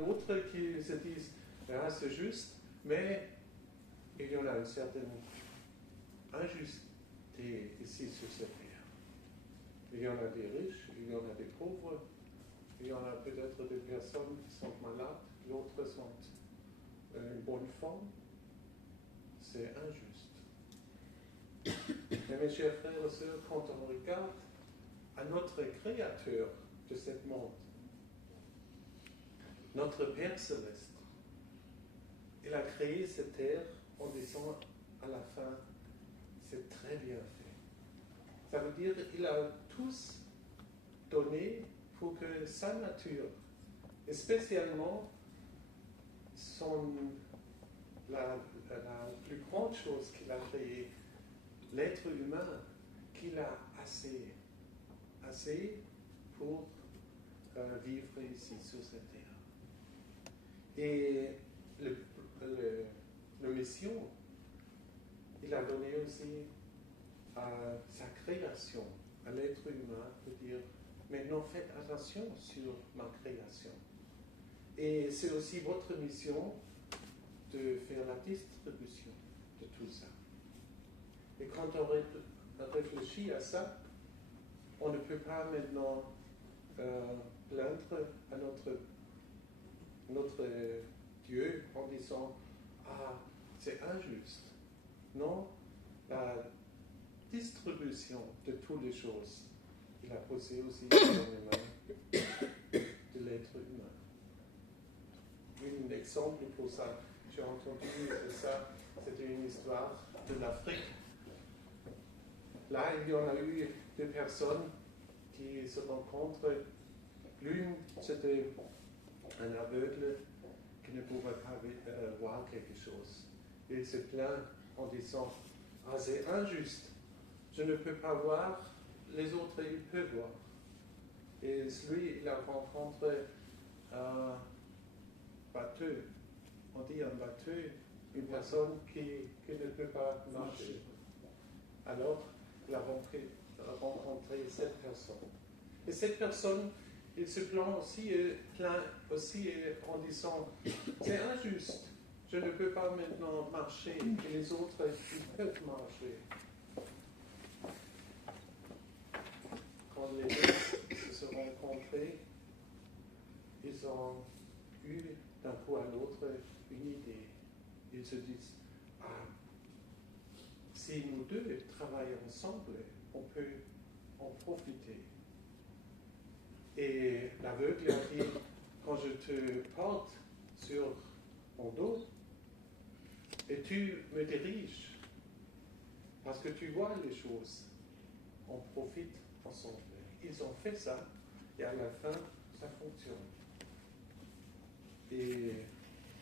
d'autres qui se disent ah, c'est juste, mais il y en a une certaine injustice ici sur cette terre. Il y en a des riches, il y en a des pauvres, il y en a peut-être des personnes qui sont malades, d'autres sont en bonne forme. C'est injuste. Mais mes chers frères et sœurs, quand on regarde à notre Créateur de ce monde, notre Père Céleste, il a créé cette terre en disant à la fin, c'est très bien fait. Ça veut dire qu'il a tous donné pour que sa nature, et spécialement la plus grande chose qu'il a créée, l'être humain, qu'il a assez pour vivre ici sur cette terre. Et le mission, il a donné aussi à sa création, à l'être humain, de dire maintenant faites attention sur ma création. Et c'est aussi votre mission de faire la distribution de tout ça. Et quand on réfléchit à ça, on ne peut pas maintenant plaindre à notre Dieu en disant ah, c'est injuste. Non, la distribution de toutes les choses, il a posé aussi dans les mains de l'être humain. Un exemple pour ça, j'ai entendu ça, c'était une histoire de l'Afrique. Là, il y en a eu deux personnes qui se rencontrent. L'une, c'était un aveugle qui ne pouvait pas voir quelque chose. Il se plaint en disant ah, c'est injuste, je ne peux pas voir, les autres ils peuvent voir. Et lui, il a rencontré un batteux, on dit un batteux, une personne qui ne peut pas marcher. Alors, il a rencontré cette personne. Et cette personne, il se plaint aussi en disant c'est injuste, je ne peux pas maintenant marcher, et les autres, ils peuvent marcher. Quand les deux se sont rencontrés, ils ont eu d'un coup à l'autre une idée. Ils se disent ah, si nous deux travaillons ensemble, on peut en profiter. Et l'aveugle a dit, quand je te porte sur mon dos, et tu me diriges, parce que tu vois les choses, on profite ensemble. Ils ont fait ça, et à la fin, ça fonctionne. Et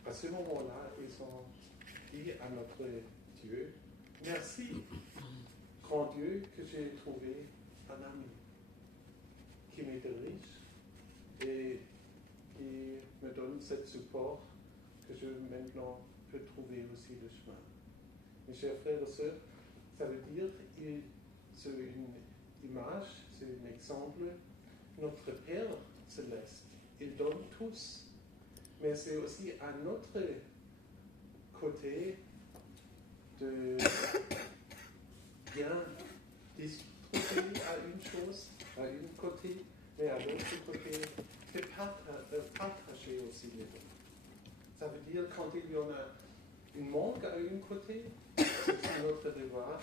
à ce moment-là, ils ont dit à notre Dieu, merci, grand Dieu, que j'ai trouvé un ami qui me dirige et qui me donne ce support que je maintenant peux trouver aussi le chemin. Mes chers frères et sœurs, ça veut dire, c'est une image, c'est un exemple, notre Père Céleste, il donne tous, mais c'est aussi à notre côté de bien distribuer à une chose, à un côté, mais à l'autre côté, de partager aussi les dons. Ça veut dire quand il y en a une manque à un côté, c'est notre devoir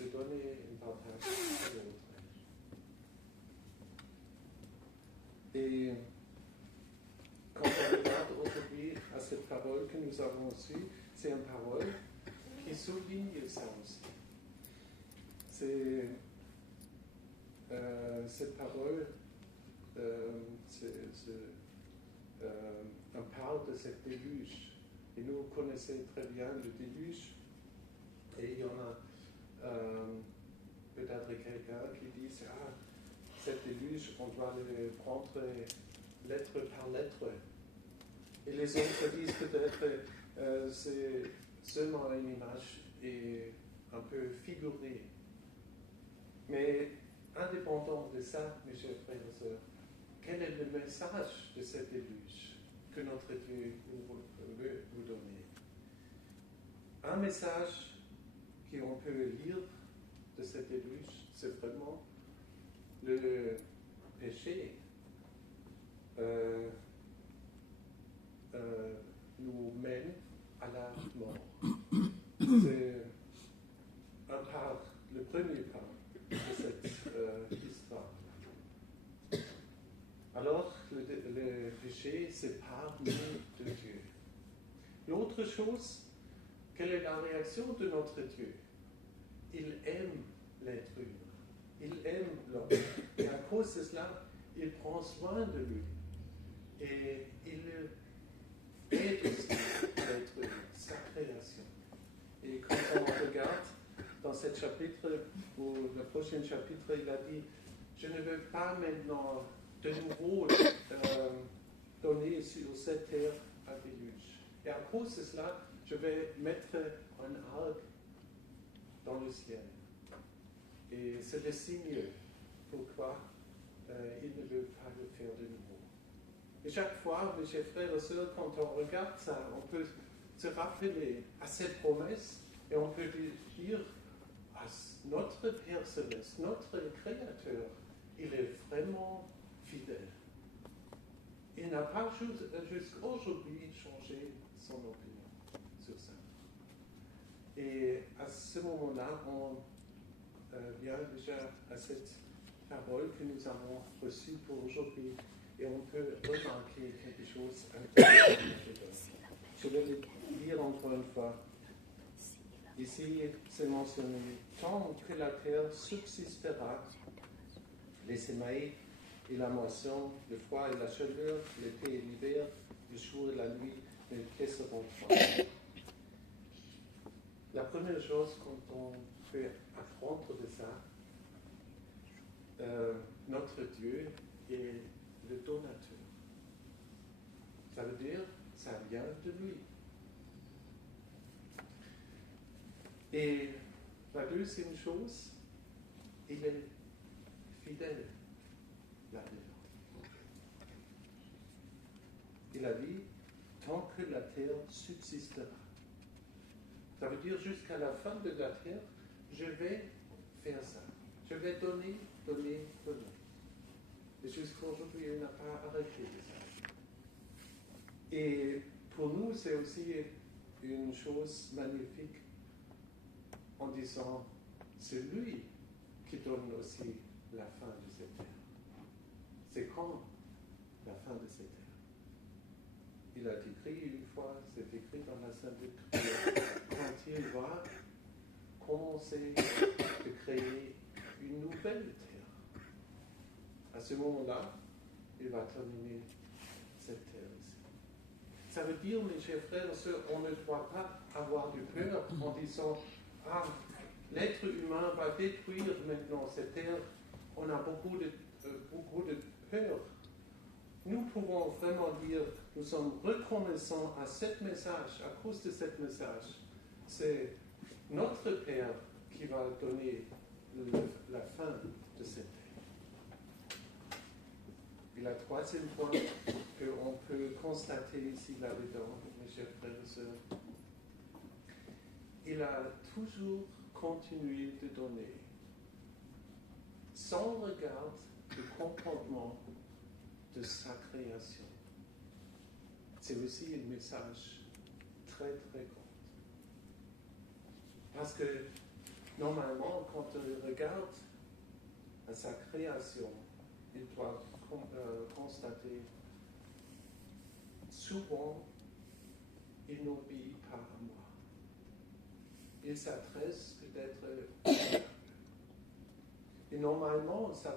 de donner un partage à l'autre. Et quand on regarde aujourd'hui à cette parole que nous avons reçue, c'est une parole qui souligne ça aussi. Cette parole, on parle de cette déluge. Et nous connaissons très bien le déluge. Et il y en a peut-être quelqu'un qui dit ah, cette déluge, on doit le prendre lettre par lettre. Et les autres disent peut-être c'est seulement une image et un peu figurée. Mais indépendant de ça, mes chers frères et sœurs, quel est le message de cette déluge? Dieu veut vous donner. Un message qu'on peut lire de cette ébauche, c'est vraiment le péché nous mène à la mort. C'est le premier part de cette histoire. Alors, le péché sépare nous de Dieu. L'autre chose, quelle est la réaction de notre Dieu? Il aime l'être humain. Il aime l'homme. Et à cause de cela, il prend soin de lui. Et il aide aussi l'être humain, sa création. Et quand on regarde dans ce chapitre, ou le prochain chapitre, il a dit, je ne veux pas maintenant de nouveau donner sur cette terre un déluge. Et à cause de cela, je vais mettre un arc dans le ciel. Et c'est le signe pourquoi il ne veut pas le faire de nouveau. Et chaque fois, mes chers frères et sœurs, quand on regarde ça, on peut se rappeler à cette promesse et on peut dire à notre Père Céleste, notre Créateur, il est vraiment fidèle. Il n'a pas jusqu'à aujourd'hui changé son opinion sur ça. Et à ce moment-là, on vient déjà à cette parole que nous avons reçue pour aujourd'hui et on peut remarquer quelque chose d'intéressant. Je vais le lire encore une fois. Ici, c'est mentionné, tant que la terre subsistera, les semailles et la moisson, le froid et la chaleur, l'été et l'hiver, le jour et la nuit ne cesseront pas. La première chose, quand on peut apprendre de ça, notre Dieu est le donateur. Ça veut dire, ça vient de lui. Et la deuxième chose, il est fidèle là-dedans. Il a dit, tant que la terre subsistera. Ça veut dire jusqu'à la fin de la terre, je vais faire ça. Je vais donner. Et jusqu'à aujourd'hui, il n'a pas arrêté de ça. Et pour nous, c'est aussi une chose magnifique en disant, c'est lui qui donne aussi la fin de cette terre. C'est quand la fin de cette terre? Il a écrit une fois, c'est écrit dans la Sainte Écriture, quand il va commencer de créer une nouvelle terre. À ce moment-là, il va terminer cette terre ici. Ça veut dire, mes chers frères et sœurs, on ne doit pas avoir de peur en disant, ah, l'être humain va détruire maintenant cette terre. On a beaucoup de peur. Nous pouvons vraiment dire, nous sommes reconnaissants à ce message, à cause de ce message. C'est notre Père qui va donner la fin de cette terre. Et le troisième point qu'on peut constater ici là-dedans, mes chers frères et sœurs, il a toujours continué de donner, sans regard du comportement de sa création. C'est aussi un message très très grand. Parce que normalement, quand on regarde à sa création, il doit constater souvent, il n'obéit pas à moi. Il s'adresse peut-être. Et normalement, ça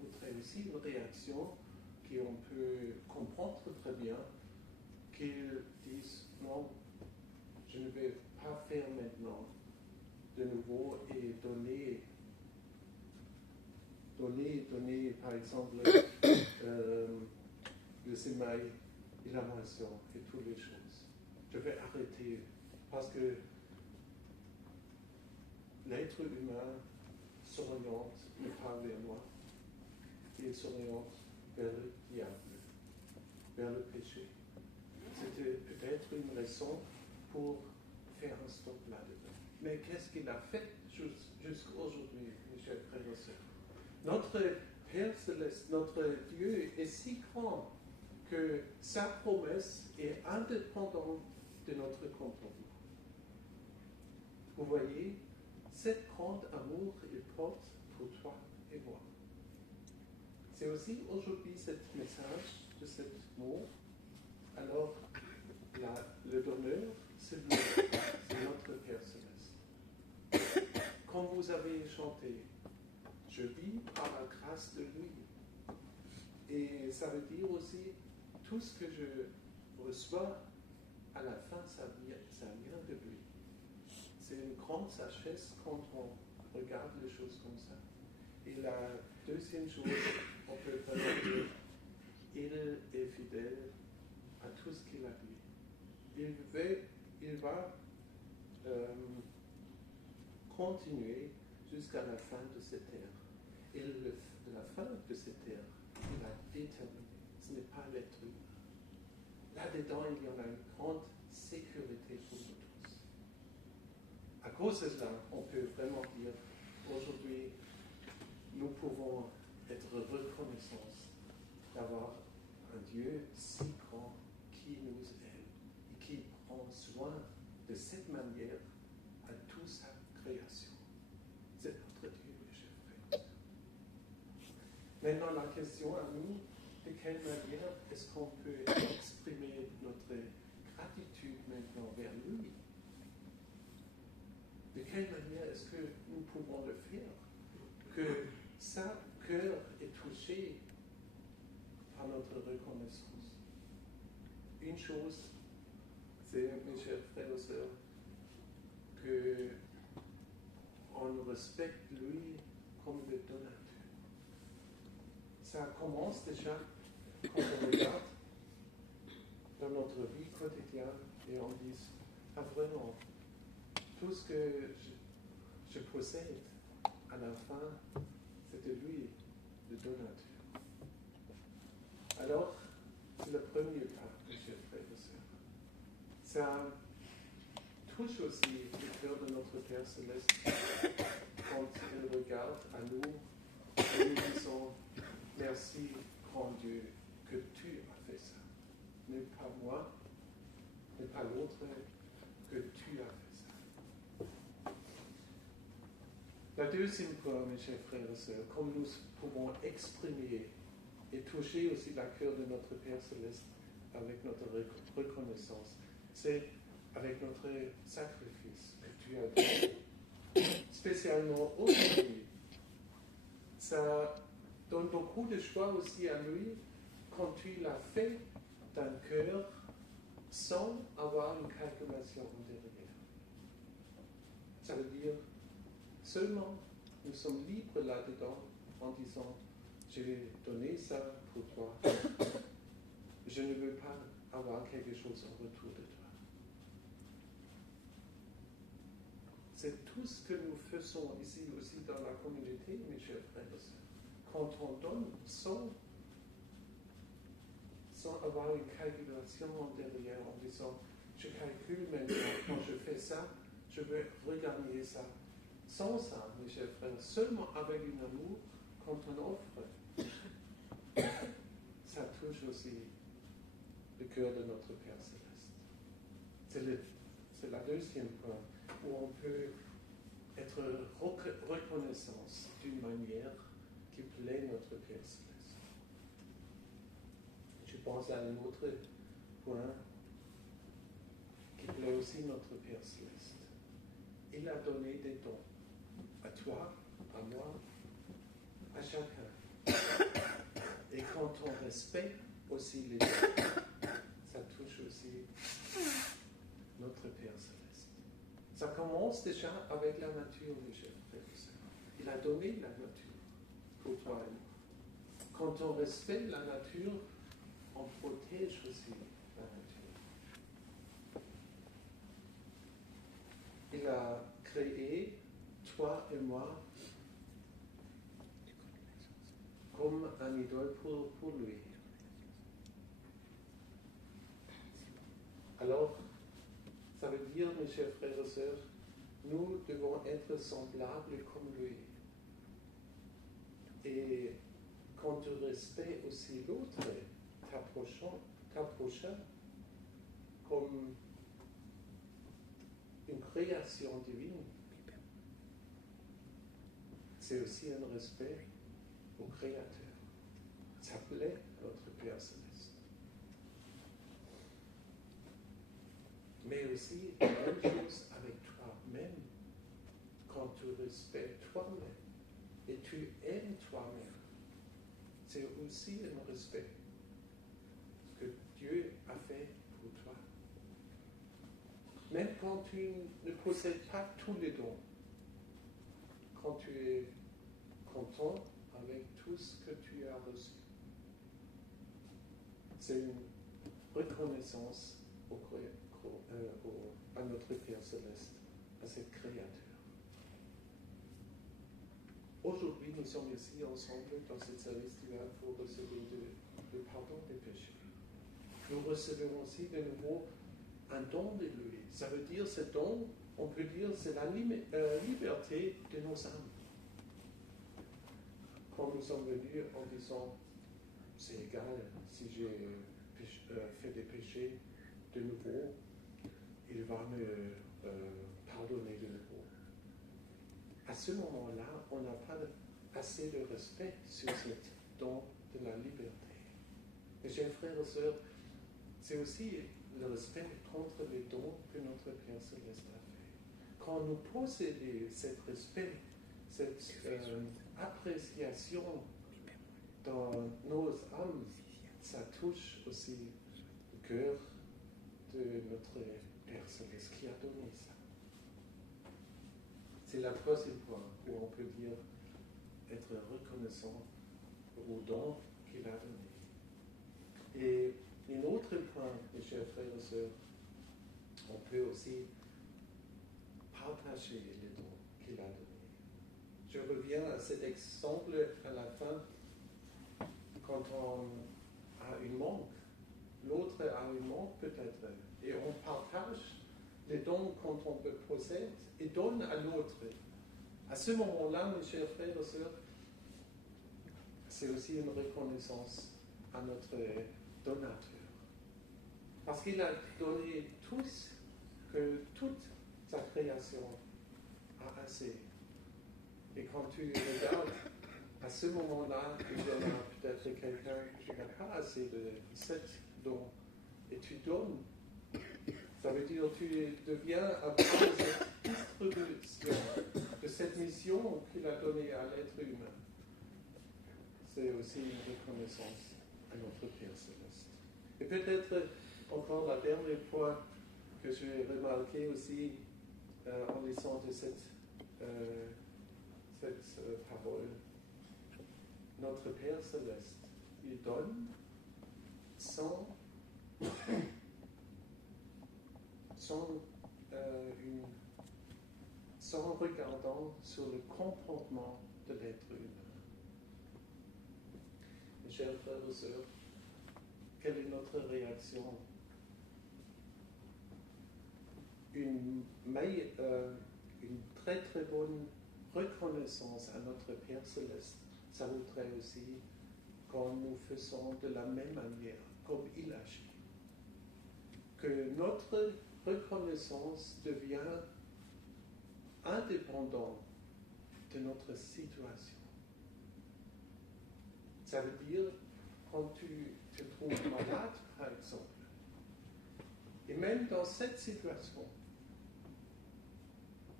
voudrait aussi une réaction qu'on peut comprendre très bien, qu'ils disent non, je ne vais pas faire maintenant de nouveau et donner, par exemple, le semail et la moisson et toutes les choses. Je vais arrêter parce que l'être humain s'oriente pas vers moi, il s'oriente vers le diable, vers le péché. c'était peut-être une raison pour faire un stop là-dedans. Mais qu'est-ce qu'il a fait jusqu'à aujourd'hui, mes chers frères et sœurs? Notre Père Céleste, notre Dieu est si grand que sa promesse est indépendante de notre comportement. Vous voyez, cet grand amour il porte pour toi et moi. C'est aussi aujourd'hui ce message de ce mot. Alors, le donneur, c'est lui, c'est notre Père Céleste. Comme vous avez chanté, je vis par la grâce de lui. Et ça veut dire aussi, tout ce que je reçois, à la fin, ça vient de lui. C'est une grande sagesse quand on regarde les choses comme ça. Et la deuxième chose, on peut vraiment dire, il est fidèle à tout ce qu'il a dit. Il va continuer jusqu'à la fin de cette ère. Et la fin de cette ère, il a déterminé. Ce n'est pas l'être humain. Là-dedans, il y en a une grande sécurité pour nous tous. À cause de cela, on peut vraiment dire, aujourd'hui, nous pouvons être reconnaissants d'avoir un Dieu si grand qui nous aime et qui prend soin de cette manière à toute sa création. C'est notre Dieu, mes chers frères. Maintenant, la question à nous, de quelle manière est-ce qu'on peut exprimer notre gratitude maintenant vers lui? De quelle manière est-ce que nous pouvons le faire? Que sa cœur est touché par notre reconnaissance. Une chose, c'est, mes chers frères et sœurs, qu'on respecte lui comme le donateur. Ça commence déjà quand on regarde dans notre vie quotidienne et on dit, ah vraiment, tout ce que je possède, à la fin, c'est de lui, le donateur. Alors, c'est le premier pas, mes chers frères et sœurs. Ça touche aussi le cœur de notre Père Céleste quand il regarde à nous et nous disons, merci, grand Dieu, que tu as fait ça. Mais pas moi, mais pas l'autre, que tu as fait ça. La deuxième fois, mes chers frères et sœurs, comme nous pouvons exprimer et toucher aussi le cœur de notre Père Céleste avec notre reconnaissance, c'est avec notre sacrifice que tu as donné. Spécialement aujourd'hui. Ça donne beaucoup de choix aussi à lui quand tu l'as fait d'un cœur sans avoir une calculation derrière. Ça veut dire seulement nous sommes libres là-dedans en disant j'ai donné ça pour toi. Je ne veux pas avoir quelque chose en retour de toi. C'est tout ce que nous faisons ici aussi dans la communauté, mes chers frères et sœurs. Quand on donne sans avoir une calculation derrière, en disant je calcule maintenant, quand je fais ça, je veux regagner ça. Sans ça, mes chers frères, seulement avec un amour, quand on offre, ça touche aussi le cœur de notre Père Céleste. C'est la deuxième point où on peut être reconnaissant d'une manière qui plaît notre Père Céleste. Je pense à un autre point qui plaît aussi notre Père Céleste. Il a donné des dons à toi, à moi, à chacun. Et quand on respecte aussi les dons, ça touche aussi notre Père Céleste. Ça commence déjà avec la nature, mes chers frères et sœurs. Il a donné la nature pour toi et moi. Quand on respecte la nature, on protège aussi la nature. Il a créé toi et moi comme un idole pour lui. dire, mes chers frères et sœurs, nous devons être semblables comme lui. Et quand tu respectes aussi l'autre, t'approchant comme une création divine, c'est aussi un respect au Créateur. Ça plaît à notre Père Céleste. Mais aussi, la même chose avec toi-même. Quand tu respectes toi-même et tu aimes toi-même, c'est aussi un respect que Dieu a fait pour toi. Même quand tu ne possèdes pas tous les dons, quand tu es content avec tout ce que tu as reçu, c'est une reconnaissance à notre Père Céleste, à cette créature. Aujourd'hui, nous sommes ici ensemble dans cette service dual pour recevoir le pardon des péchés. Nous recevons aussi de nouveau un don de lui. Ça veut dire, ce don, on peut dire, c'est la liberté de nos âmes. Quand nous sommes venus en disant, c'est égal si j'ai fait des péchés de nouveau, il va me pardonner de nouveau. À ce moment-là, on n'a pas assez de respect sur ce don de la liberté. Mes chers frères et sœurs, c'est aussi le respect contre les dons que notre Père Céleste a fait. Quand nous possédons ce respect, cette appréciation dans nos âmes, ça touche aussi le cœur de notre Père Céleste qui a donné ça. C'est la troisième point où on peut dire être reconnaissant au don qu'il a donné. Et un autre point, mes chers frères et sœurs, on peut aussi partager les dons qu'il a donnés. Je reviens à cet exemple à la fin, quand on a une manque. L'autre a une manque peut-être, et on partage les dons quand on le possède et donne à l'autre. À ce moment-là, mes chers frères et sœurs, c'est aussi une reconnaissance à notre donateur. Parce qu'il a donné tout ce que toute sa création a assez. Et quand tu regardes, à ce moment-là, il y en a peut-être quelqu'un qui n'a pas assez de cette don. Et tu donnes. Ça veut dire que tu deviens à part de cette distribution, de cette mission qu'il a donnée à l'être humain. C'est aussi une reconnaissance à notre Père Céleste. Et peut-être encore la dernière fois que j'ai remarqué aussi en lisant de cette parole, notre Père Céleste, il donne sans regardant sur le comportement de l'être humain. Mes chers frères et sœurs, quelle est notre réaction? Une très très bonne reconnaissance à notre Père Céleste, ça voudrait aussi quand nous faisons de la même manière, comme il agit. Que notre reconnaissance devient indépendante de notre situation. Ça veut dire, quand tu te trouves malade, par exemple, et même dans cette situation,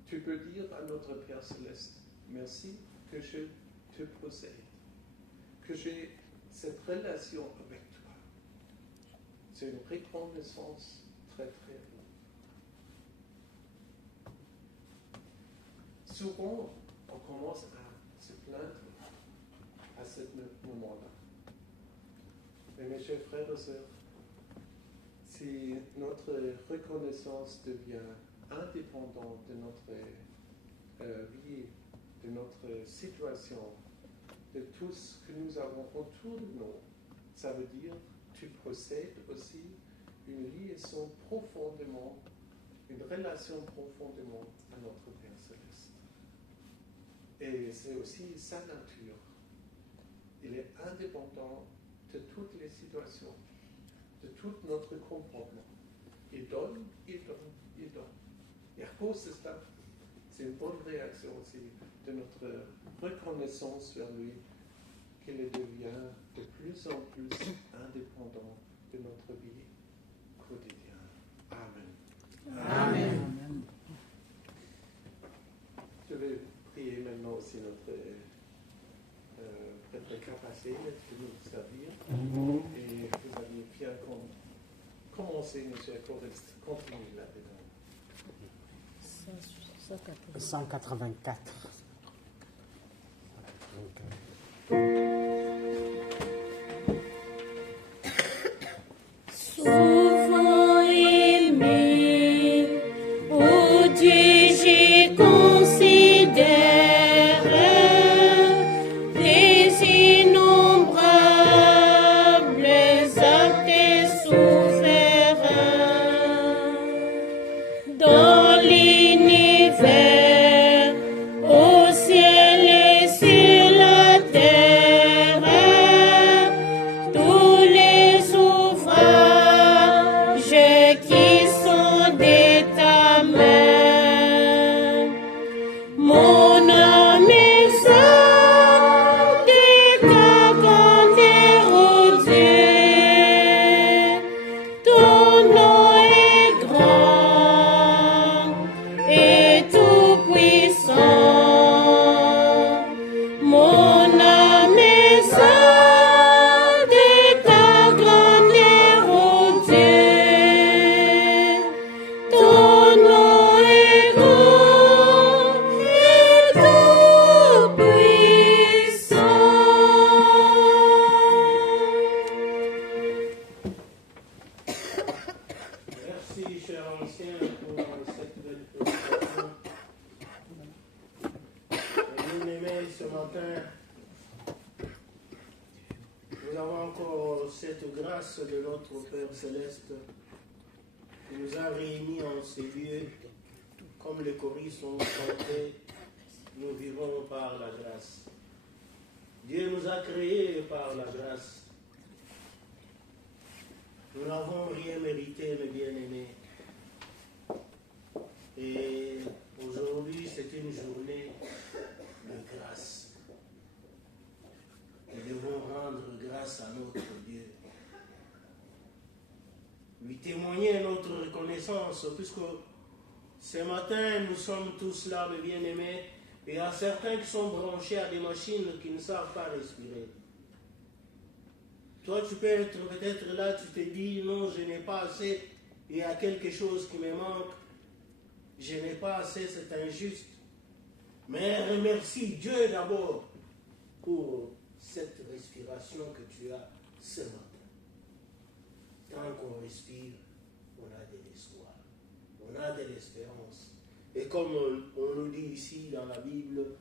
tu peux dire à notre Père Céleste, merci que je te possède, que j'ai cette relation avec toi. C'est une reconnaissance très très bonne. Souvent, on commence à se plaindre à ce moment-là. Mais mes chers frères et sœurs, si notre reconnaissance devient indépendante de notre vie, de notre situation, de tout ce que nous avons autour de nous, ça veut dire que tu possèdes aussi une liaison profondément une relation profondément à notre Père Céleste. Et c'est aussi sa nature. Il est indépendant de toutes les situations, de tout notre comportement. Il donne, il donne, il donne. Et à cause de ça, c'est une bonne réaction aussi de notre reconnaissance vers lui, qu'il devient de plus en plus indépendant de notre vie quotidienne. Amen. Amen. Je vais prier maintenant aussi notre prêtre capacité de nous servir. Et vous allez bien commencer, mes chers collègues, continuer là-dedans. 184. Souvent aimé, ô Dieu, j'y considère les innombrables actes souverains dans l'univers, au ciel et sur la terre, tous les ouvrages qui sont de ta main. Mon âme exalte ta grandeur, ô Dieu. Ton nom est grand et tout-puissant. Mon âme exalte ta grandeur, ô Dieu. Ton nom est grand et tout-puissant. Merci, cher ancien, pour cette belle présentation. Bien-aimés, ce matin, nous avons encore cette grâce de notre Père Céleste qui nous a réunis en ces lieux. Comme les choristes ont chanté, nous vivons par la grâce. Dieu nous a créés par la grâce. Nous n'avons rien mérité, mes bien-aimés. Et aujourd'hui, c'est une journée de grâce. Nous devons rendre grâce à notre Dieu. Lui témoigner notre reconnaissance, puisque ce matin, nous sommes tous là, mes bien-aimés, et il y a certains qui sont branchés à des machines qui ne savent pas respirer. Toi, tu peux être peut-être là, tu te dis, non, je n'ai pas assez, il y a quelque chose qui me manque, je n'ai pas assez, c'est injuste. Mais remercie Dieu d'abord pour cette respiration que tu as ce matin. Tant qu'on respire, on a de l'espoir, on a de l'espérance. Et comme on nous dit ici dans la Bible,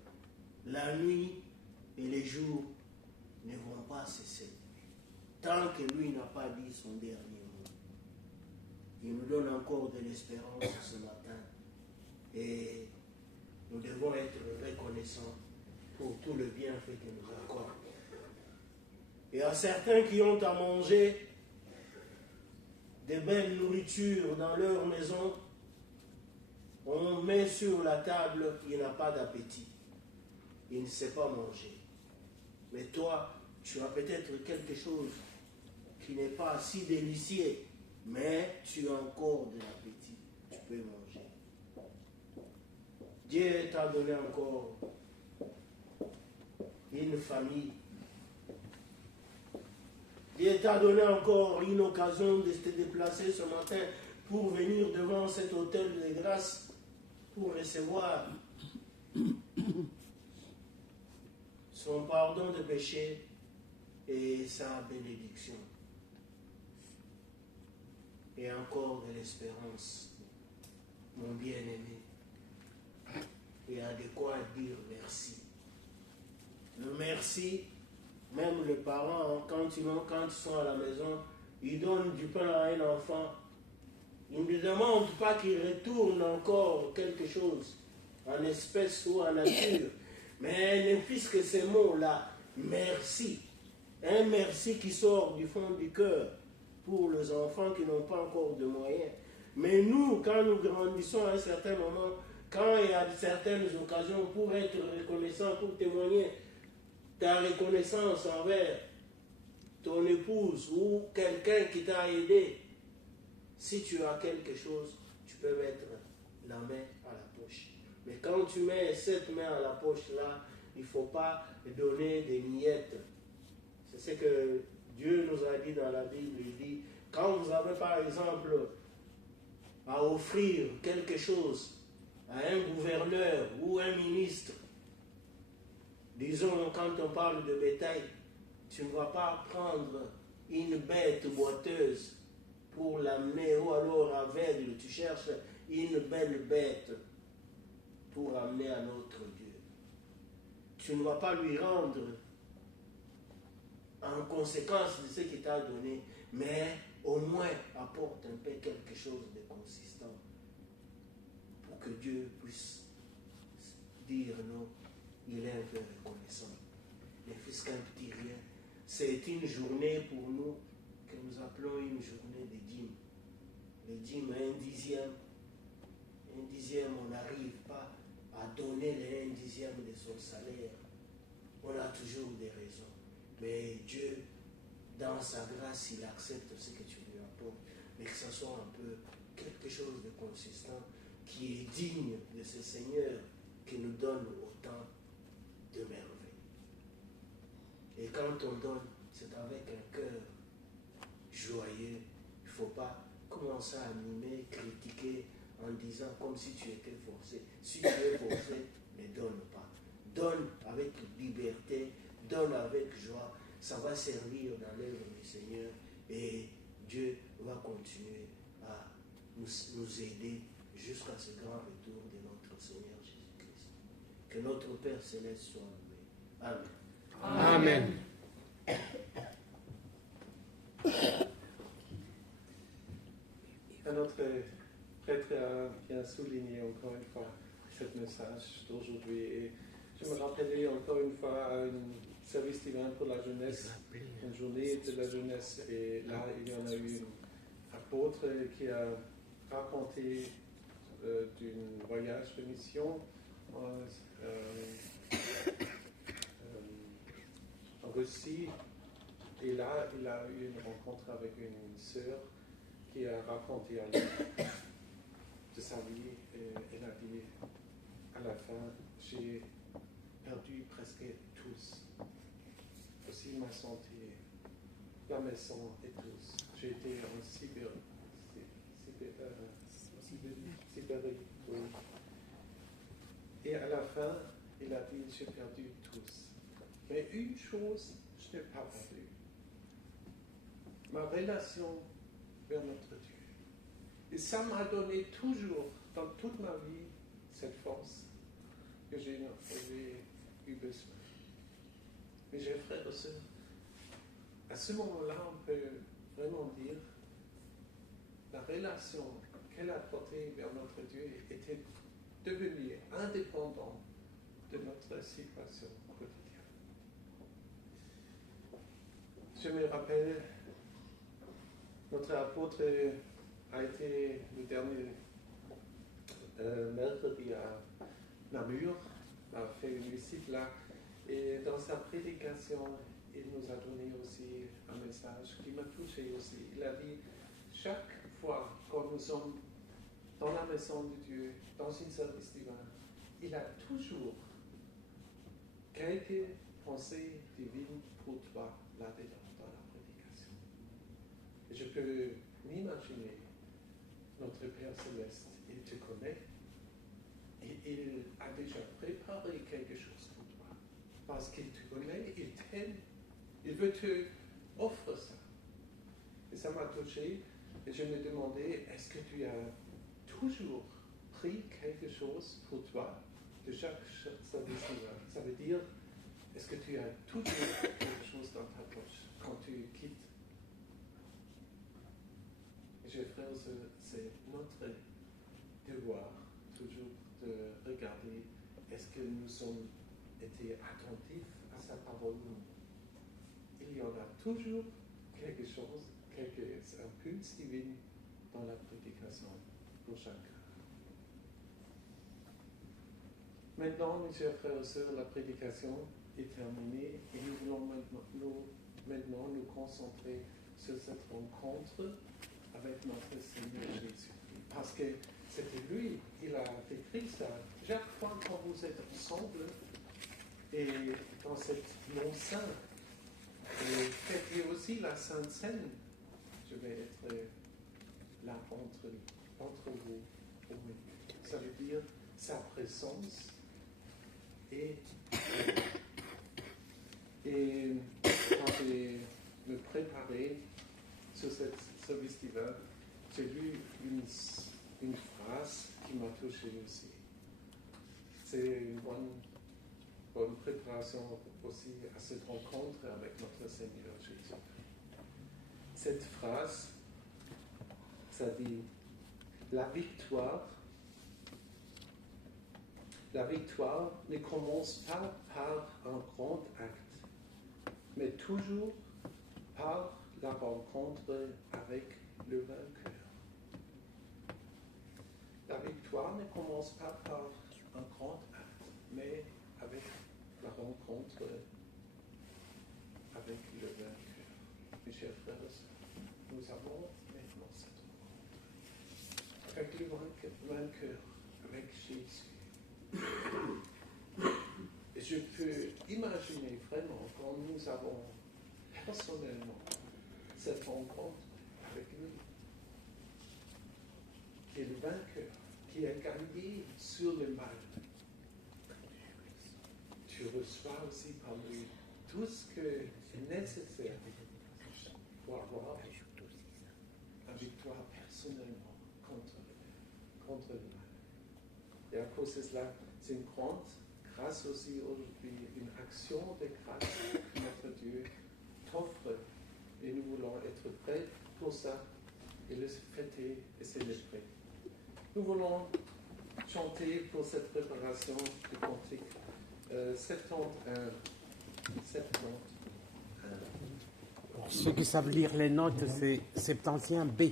la nuit et les jours ne vont pas cesser. Tant que lui n'a pas dit son dernier mot. Il nous donne encore de l'espérance ce matin. Et nous devons être reconnaissants pour tout le bienfait qu'il nous accorde. Et à certains qui ont à manger des belles nourritures dans leur maison, on met sur la table, il n'a pas d'appétit. Il ne sait pas manger. Mais toi, tu as peut-être quelque chose qui n'est pas si délicieux, mais tu as encore de l'appétit. Tu peux manger. Dieu t'a donné encore une famille. Dieu t'a donné encore une occasion de te déplacer ce matin pour venir devant cet autel de grâce pour recevoir son pardon de péché et sa bénédiction. Et encore de l'espérance, mon bien-aimé. Il y a de quoi dire merci. Le merci, même les parents, quand ils sont à la maison, ils donnent du pain à un enfant. Il ne demande pas qu'il retourne encore quelque chose, en espèce ou en nature. Mais ne fût-ce que ces mots-là, merci. Un merci qui sort du fond du cœur pour les enfants qui n'ont pas encore de moyens. Mais nous, quand nous grandissons à un certain moment, quand il y a certaines occasions pour être reconnaissant, pour témoigner ta reconnaissance envers ton épouse ou quelqu'un qui t'a aidé, si tu as quelque chose, tu peux mettre la main à la poche. Mais quand tu mets cette main à la poche là, il ne faut pas donner des miettes. C'est ce que Dieu nous a dit dans la Bible. Il dit, quand vous avez par exemple à offrir quelque chose à un gouverneur ou un ministre, disons quand on parle de bétail, tu ne vas pas prendre une bête boiteuse pour l'amener, ou alors aveugle, tu cherches une belle bête pour amener à notre Dieu. Tu ne vas pas lui rendre en conséquence de ce qu'il t'a donné, mais au moins apporte un peu quelque chose de consistant pour que Dieu puisse dire non, il est un peu reconnaissant. Mais puisqu'un petit rien, c'est une journée pour nous que nous appelons une journée de dîmes. Les dîmes, un dixième, on n'arrive pas à donner les 1 dixième de son salaire. On a toujours des raisons. Mais Dieu, dans sa grâce, il accepte ce que tu lui apportes. Mais que ce soit un peu quelque chose de consistant qui est digne de ce Seigneur qui nous donne autant de merveilles. Et quand on donne, c'est avec un cœur joyeux. Il ne faut pas commencer à animer, critiquer en disant comme si tu étais forcé. Si tu es forcé, ne donne pas. Donne avec liberté, donne avec joie. Ça va servir dans l'œuvre du Seigneur et Dieu va continuer à nous aider jusqu'à ce grand retour de notre Seigneur Jésus-Christ. Que notre Père Céleste soit loué. Amen. Amen. Notre prêtre a bien souligné encore une fois ce message d'aujourd'hui. Et je me rappelais encore une fois à un service divin pour la jeunesse, une journée de la jeunesse. Et là, il y en a eu un apôtre qui a raconté d'un voyage de mission en Russie. Et là, il a eu une rencontre avec une sœur qui a raconté à lui de sa vie. Et elle a dit à la fin, j'ai perdu presque tous. Aussi ma santé, la maison et tous. J'ai été en Sibérie. Oui. Et à la fin, il a dit, j'ai perdu tous. Mais une chose, je n'ai pas perdu. Ma relation vers notre Dieu. Et ça m'a donné toujours, dans toute ma vie, cette force que j'ai eu besoin. Mais j'ai frères et sœurs, à ce moment-là, on peut vraiment dire la relation qu'elle a portée vers notre Dieu était devenue indépendante de notre situation quotidienne. Je me rappelle, notre apôtre a été le dernier mercredi à Namur, a fait une visite là, et dans sa prédication, il nous a donné aussi un message qui m'a touché aussi. Il a dit, chaque fois quand nous sommes dans la maison de Dieu, dans un service divin, il a toujours quelques pensées divines pour toi là-dedans, dans la prédication. Et je peux m'imaginer, notre Père Céleste, il te connaît et il a déjà préparé quelque chose pour toi. Parce qu'il te connaît, il t'aime, il veut te offrir ça. Et ça m'a touché et je me demandais, est-ce que tu as toujours pris quelque chose pour toi de chaque service divin? Ça veut dire, est-ce que tu as toujours quelque chose dans ta poche quand tu quittes? Et je chers frères, c'est notre devoir toujours de regarder est-ce que nous sommes été attentifs à sa parole. Il y en a toujours quelque chose, un pulse divin dans la prédication pour chacun. Maintenant, mes chers frères et sœurs, la prédication est terminée et nous voulons maintenant nous concentrer sur cette rencontre avec notre Seigneur Jésus. Parce que c'était lui, il a décrit ça. Chaque fois quand vous êtes ensemble et dans cette non-saint, et faites aussi la Sainte Seine, je vais être là entre vous. Ça veut dire sa présence et quand j'ai me préparé sur cette service divin, j'ai lu une phrase qui m'a touché aussi. C'est une bonne préparation aussi à cette rencontre avec notre Seigneur Jésus. Cette phrase, ça dit la victoire ne commence pas par un grand acte, mais toujours par la rencontre avec le vainqueur. La victoire ne commence pas par un grand acte, mais avec la rencontre avec le vainqueur. Mes chers frères et sœurs, nous avons maintenant cette rencontre avec le vainqueur, avec Jésus. Et je peux imaginer vraiment quand nous avons personnellement cette rencontre avec lui, qui est le vainqueur, qui a gagné sur le mal. Tu reçois aussi par lui tout ce qui est nécessaire pour avoir la victoire personnellement contre le mal. Et à cause de cela, c'est une grande grâce aussi aujourd'hui, une action de grâce que notre Dieu t'offre. Et nous voulons être prêts pour ça et le fêter et célébrer. Nous voulons chanter pour cette préparation du cantique 71. Pour ceux qui savent lire les notes, c'est 71 B.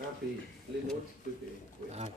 Un B, les notes de B. Oui. Ah.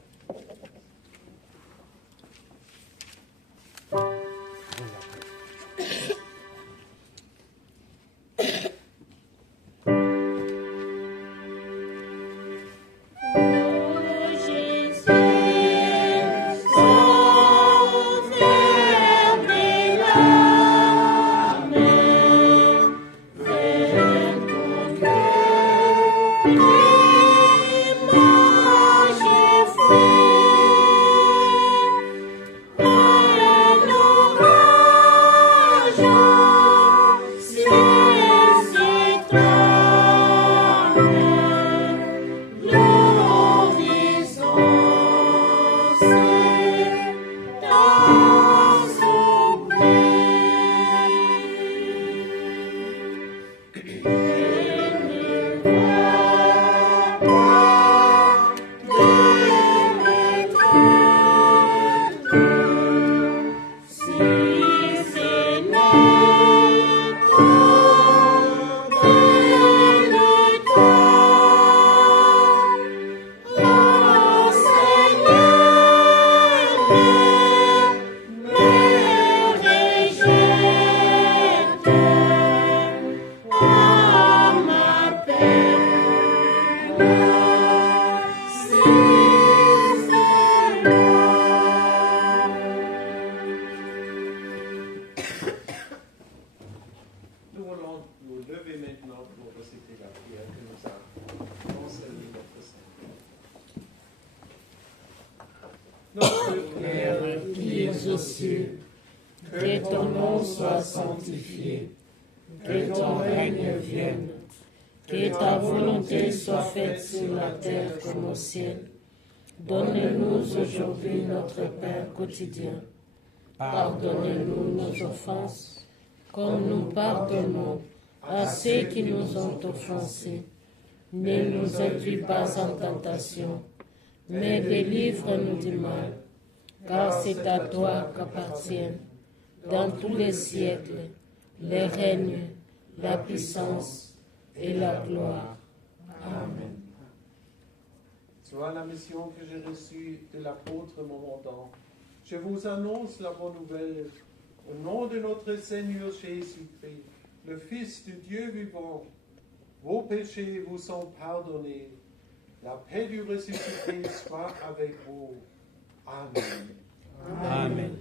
aux cieux, que ton nom soit sanctifié, que ton règne vienne, que ta volonté soit faite sur la terre comme au ciel. Donne-nous aujourd'hui notre pain quotidien. Pardonne-nous nos offenses, comme nous pardonnons à ceux qui nous ont offensés. Ne nous induis pas en tentation, mais délivre-nous du mal. Car c'est à toi qu'appartiennent, dans tous les siècles, les règnes, la puissance et la gloire. Amen. Soit la mission que j'ai reçue de l'apôtre Momendant. Je vous annonce la bonne nouvelle au nom de notre Seigneur Jésus-Christ, le Fils du Dieu vivant. Vos péchés vous sont pardonnés. La paix du ressuscité soit avec vous. Amen. Amen.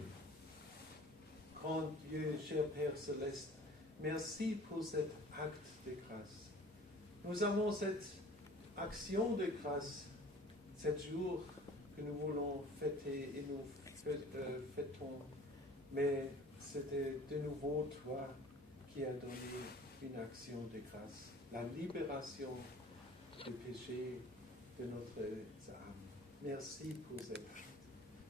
Grand Dieu, cher Père Céleste, merci pour cet acte de grâce. Nous avons cette action de grâce, 7 jours que nous voulons fêter et nous fêtons. Mais c'était de nouveau toi qui as donné une action de grâce, la libération du péché de notre âme. Merci pour cet acte.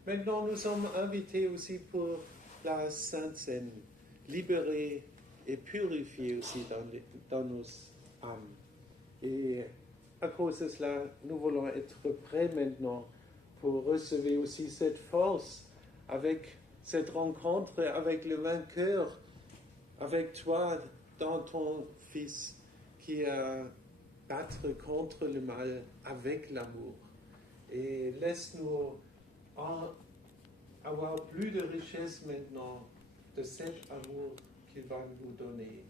Maintenant, nous sommes invités aussi pour la Sainte Seine, libérée et purifiée aussi dans nos âmes. Et à cause de cela, nous voulons être prêts maintenant pour recevoir aussi cette force avec cette rencontre avec le vainqueur, avec toi dans ton Fils qui a battre contre le mal avec l'amour. Et laisse-nous avoir plus de richesse maintenant de cet amour qu'il va nous donner.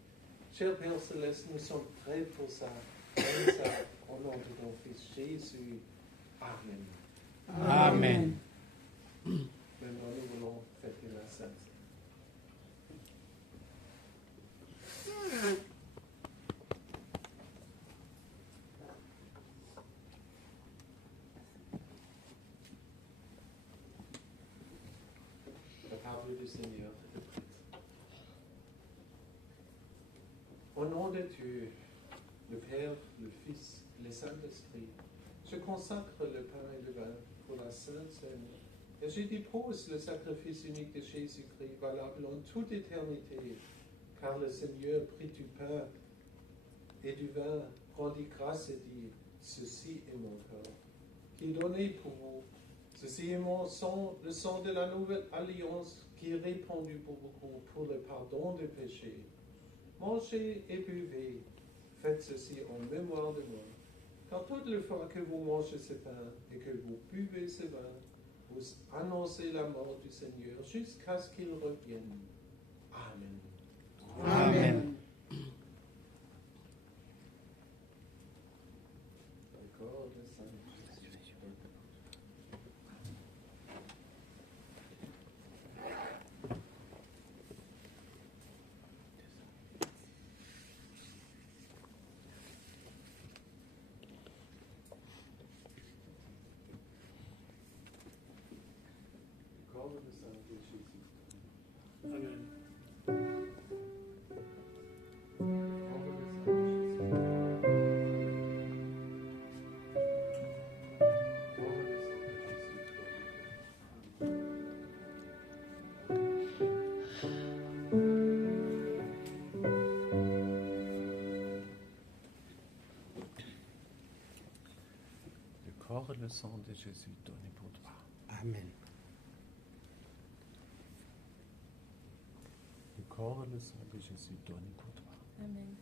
Cher Père Céleste, nous sommes prêts pour ça. Comme ça, au nom de ton Fils Jésus. Amen. Amen. Maintenant, nous voulons fêter la Sainte. La parole du Seigneur est prête. Au nom de Dieu, le Père, le Fils, le Saint-Esprit, je consacre le pain et le vin pour la Sainte Seine et je dépose le sacrifice unique de Jésus-Christ valable en toute éternité, car le Seigneur prit du pain et du vin, rendit grâce et dit, ceci est mon corps, qui est donné pour vous. Ceci est mon sang, le sang de la nouvelle alliance, qui est répandu pour beaucoup pour le pardon des péchés. Mangez et buvez. Faites ceci en mémoire de moi. Car toute la fois que vous mangez ce pain et que vous buvez ce vin, vous annoncez la mort du Seigneur jusqu'à ce qu'il revienne. Amen. Amen. Le corps de Saint Jésus. Corps de Saint Jésus. Amen. Le corps et le sang de Jésus donné pour toi. Amen. Le corps et le sang de Jésus donné pour toi. Amen.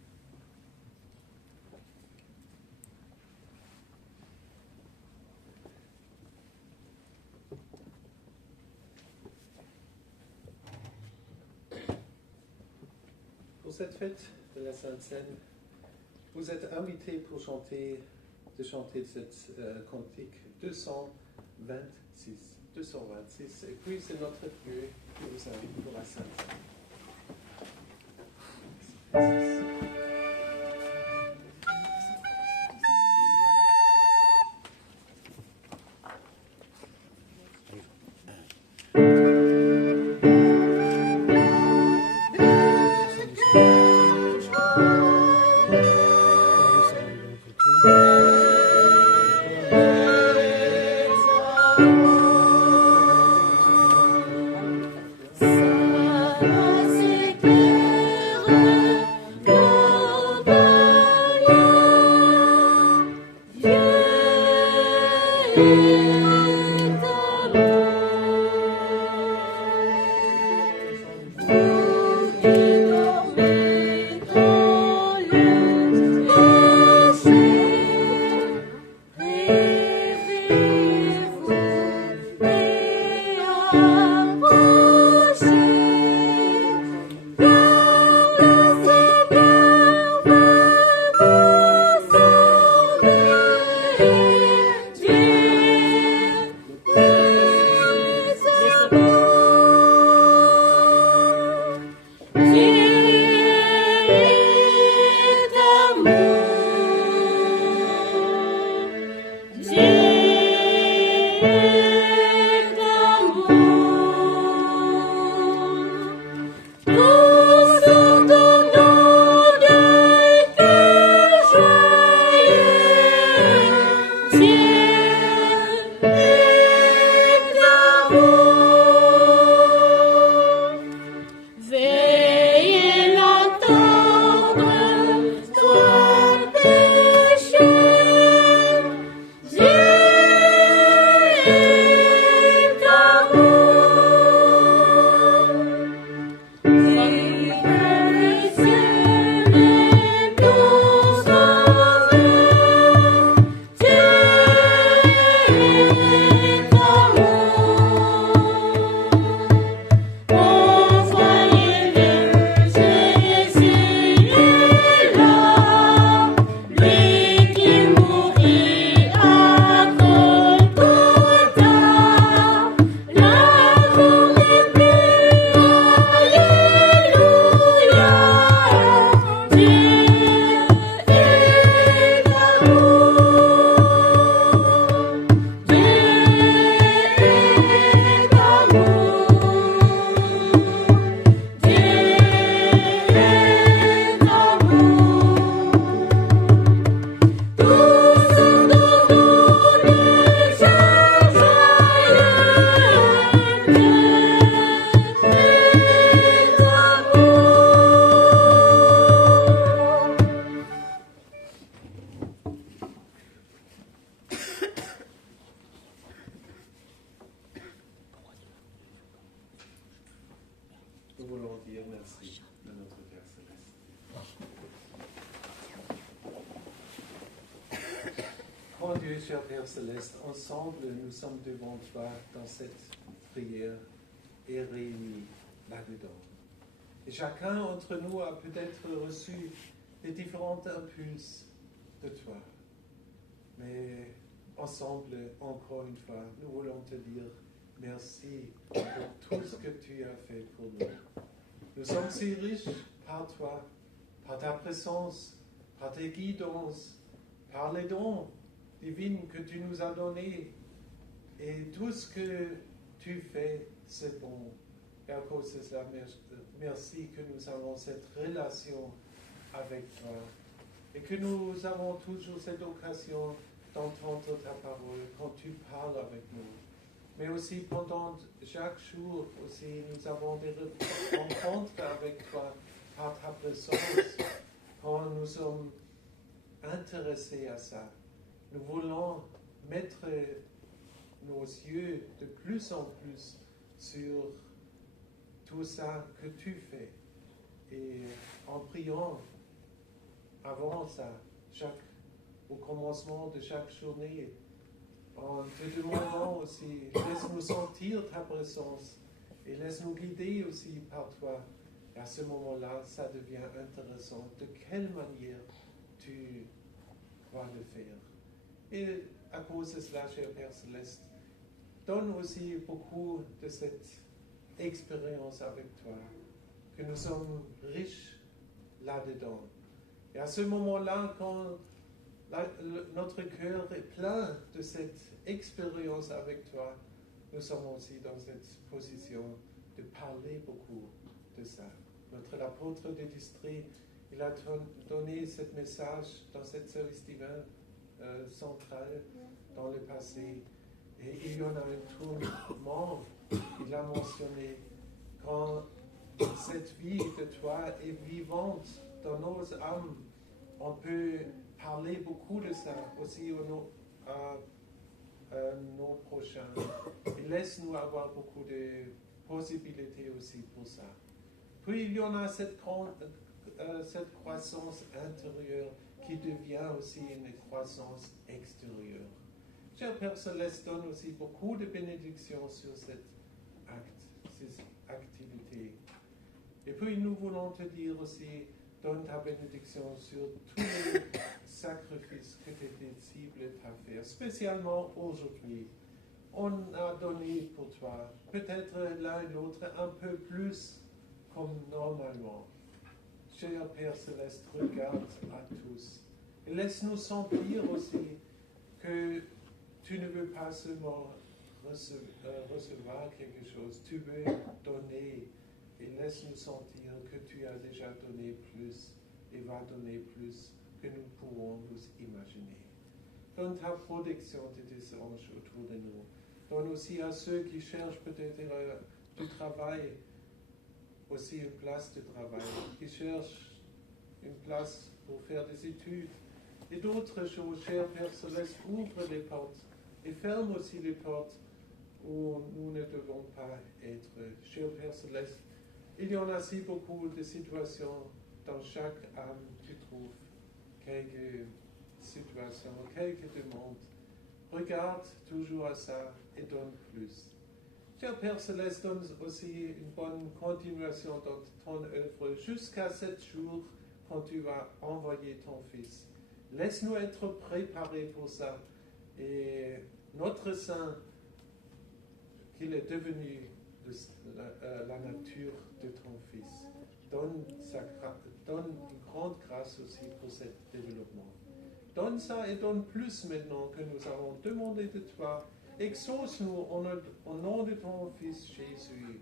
Pour cette fête de la Sainte Seine, vous êtes invités pour chanter cette cantique 226. 226. Et puis c'est notre Dieu qui vous invite pour la Sainte Seine. Saint-Seigneur, Nous voulons dire merci à notre Père Céleste. Grand Dieu, cher Père Céleste, ensemble nous sommes devant toi dans cette prière et réunis là-dedans. Et chacun d'entre nous a peut-être reçu des différents impulses de toi. Mais ensemble, encore une fois, nous voulons te dire merci pour tout ce que tu as fait pour nous. Nous sommes si riches par toi, par ta présence, par tes guidances, par les dons divins que tu nous as donnés. Et tout ce que tu fais, c'est bon. Et à cause de cela, merci que nous avons cette relation avec toi. Et que nous avons toujours cette occasion d'entendre ta parole quand tu parles avec nous. Mais aussi pendant chaque jour, aussi, nous avons des rencontres avec toi par ta présence. Quand nous sommes intéressés à ça, nous voulons mettre nos yeux de plus en plus sur tout ça que tu fais. Et en priant avant ça, au commencement de chaque journée, en te demandant aussi, laisse-nous sentir ta présence et laisse-nous guider aussi par toi. Et à ce moment-là, ça devient intéressant. De quelle manière tu vas le faire? Et à cause de cela, cher Père Céleste, donne aussi beaucoup de cette expérience avec toi, que nous sommes riches là-dedans. Et à ce moment-là, quand notre cœur est plein de cette expérience avec toi, nous sommes aussi dans cette position de parler beaucoup de ça. L'apôtre des districts, il a donné ce message dans cette service divin centrale dans le passé. Et il y en a un tournement, il a mentionné, quand cette vie de toi est vivante dans nos âmes, on peut parler beaucoup de ça aussi un an prochain. Et laisse-nous avoir beaucoup de possibilités aussi pour ça. Puis il y en a cette croissance intérieure qui devient aussi une croissance extérieure. Cher Père Céleste, donne aussi beaucoup de bénédictions sur cet acte, ces activités. Et puis nous voulons te dire aussi, donne ta bénédiction sur tous les sacrifices que tu es ciblé à faire, spécialement aujourd'hui. On a donné pour toi, peut-être l'un et l'autre un peu plus comme normalement. Cher Père Céleste, regarde à tous. Et laisse-nous sentir aussi que tu ne veux pas seulement recevoir quelque chose, tu veux donner. Et laisse-nous sentir que tu as déjà donné plus et vas donner plus que nous pourrons nous imaginer. Donne ta protection de tes anges autour de nous. Donne aussi à ceux qui cherchent peut-être du travail, aussi une place de travail, qui cherchent une place pour faire des études et d'autres choses. Cher Père Céleste, ouvre les portes et ferme aussi les portes où nous ne devons pas être. Cher Père Céleste, il y en a si beaucoup de situations dans chaque âme. Tu trouves quelques situations, quelques demandes. Regarde toujours à ça et donne plus. Cher Père Céleste, donne aussi une bonne continuation dans ton œuvre jusqu'à 7 jours quand tu vas envoyer ton Fils. Laisse-nous être préparés pour ça. Et notre Saint, qu'il est devenu la nature de ton Fils, donne une grande grâce aussi pour ce développement. Donne ça et donne plus maintenant que nous avons demandé de toi. Exauce-nous au nom de ton Fils Jésus.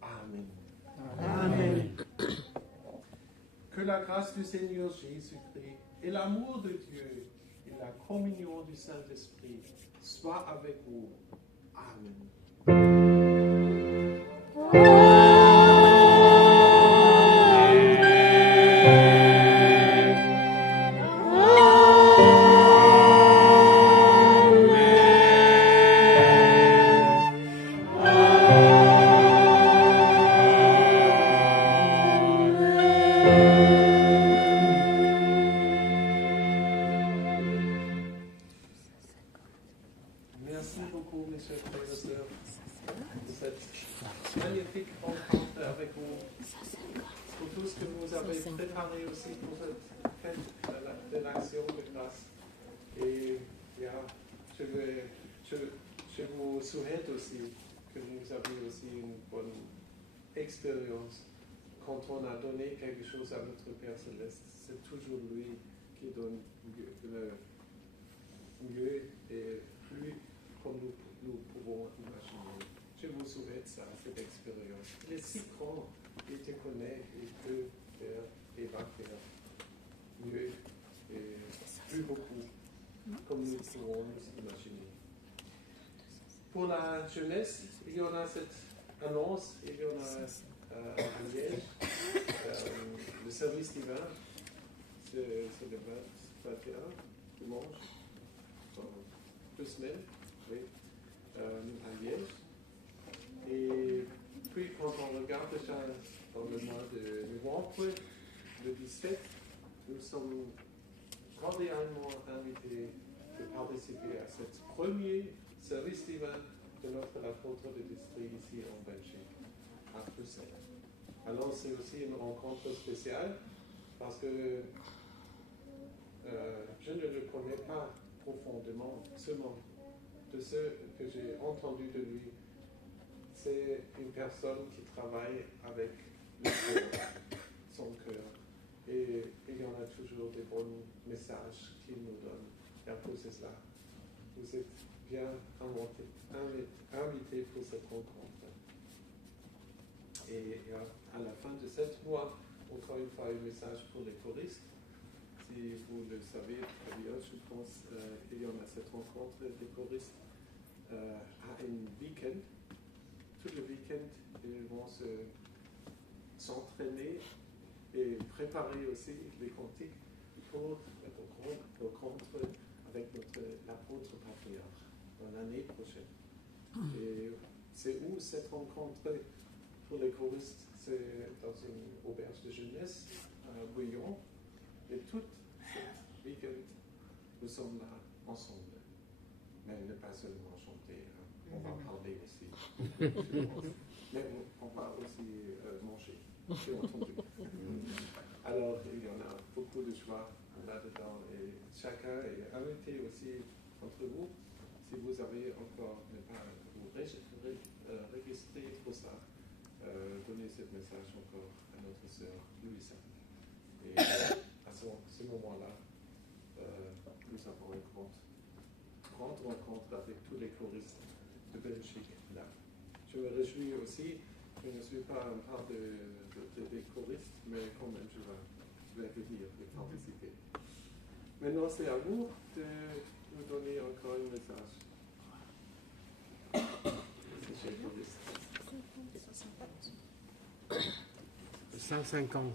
Amen. Amen. Que la grâce du Seigneur Jésus-Christ et l'amour de Dieu et la communion du Saint-Esprit soient avec vous. Amen. Merci beaucoup, mes chers frères et sœurs, pour cette magnifique rencontre avec vous, pour tout ce que vous avez préparé aussi pour cette fête de l'action de grâce. Et je vous souhaite aussi que vous avez aussi une bonne expérience. Quand on a donné quelque chose à notre Père Céleste, c'est toujours lui qui donne mieux et plus comme nous pouvons imaginer. Je vous souhaite ça, cette expérience. Il est si grand, il te connaît, il peut faire et va faire mieux et plus beaucoup, comme nous pouvons nous imaginer. Pour la jeunesse, il y en a cette annonce, il y en a à Liège, le service divin, c'est le 21 dimanche, dans 2 semaines. Oui, à Liège. Et puis quand on regarde déjà dans le mois de novembre, le 17, nous sommes cordialement invités de participer à ce premier service divin de notre apôtre de district ici en Belgique, à Bruxelles. Alors c'est aussi une rencontre spéciale parce que je ne le connais pas profondément, seulement de ce que j'ai entendu de lui, c'est une personne qui travaille avec le cœur, son cœur. Et il y en a toujours des bons messages qu'il nous donne. Et à cause de cela, vous êtes bien invités pour cette rencontre. Et à la fin de 7 mois, encore une fois, un message pour les choristes. Si vous le savez très bien, je pense qu'il y en a cette rencontre des choristes à un week-end. Tout le week-end, ils vont s'entraîner et préparer aussi les cantiques pour la rencontre avec l'apôtre patriarche. l'année prochaine. Et c'est où cette rencontre pour les choristes? C'est dans une auberge de jeunesse à Bouillon. Et tout ce week-end, nous sommes là ensemble. Mais ne pas seulement chanter, hein. On va parler aussi. Mais on va aussi manger, j'ai entendu. Alors, il y en a beaucoup de joie là-dedans. Et chacun est invité aussi entre vous. Si vous avez encore ne pas vous registrer pour ça, donnez ce message encore à notre sœur Louisa. Et à ce moment-là, nous avons une grande rencontre avec tous les choristes de Belgique là. Je me réjouis aussi, je ne suis pas un part des choristes, mais quand même je vais venir et participer. Maintenant, c'est à vous de nous donner encore un message. C'est chez les choristes. 150.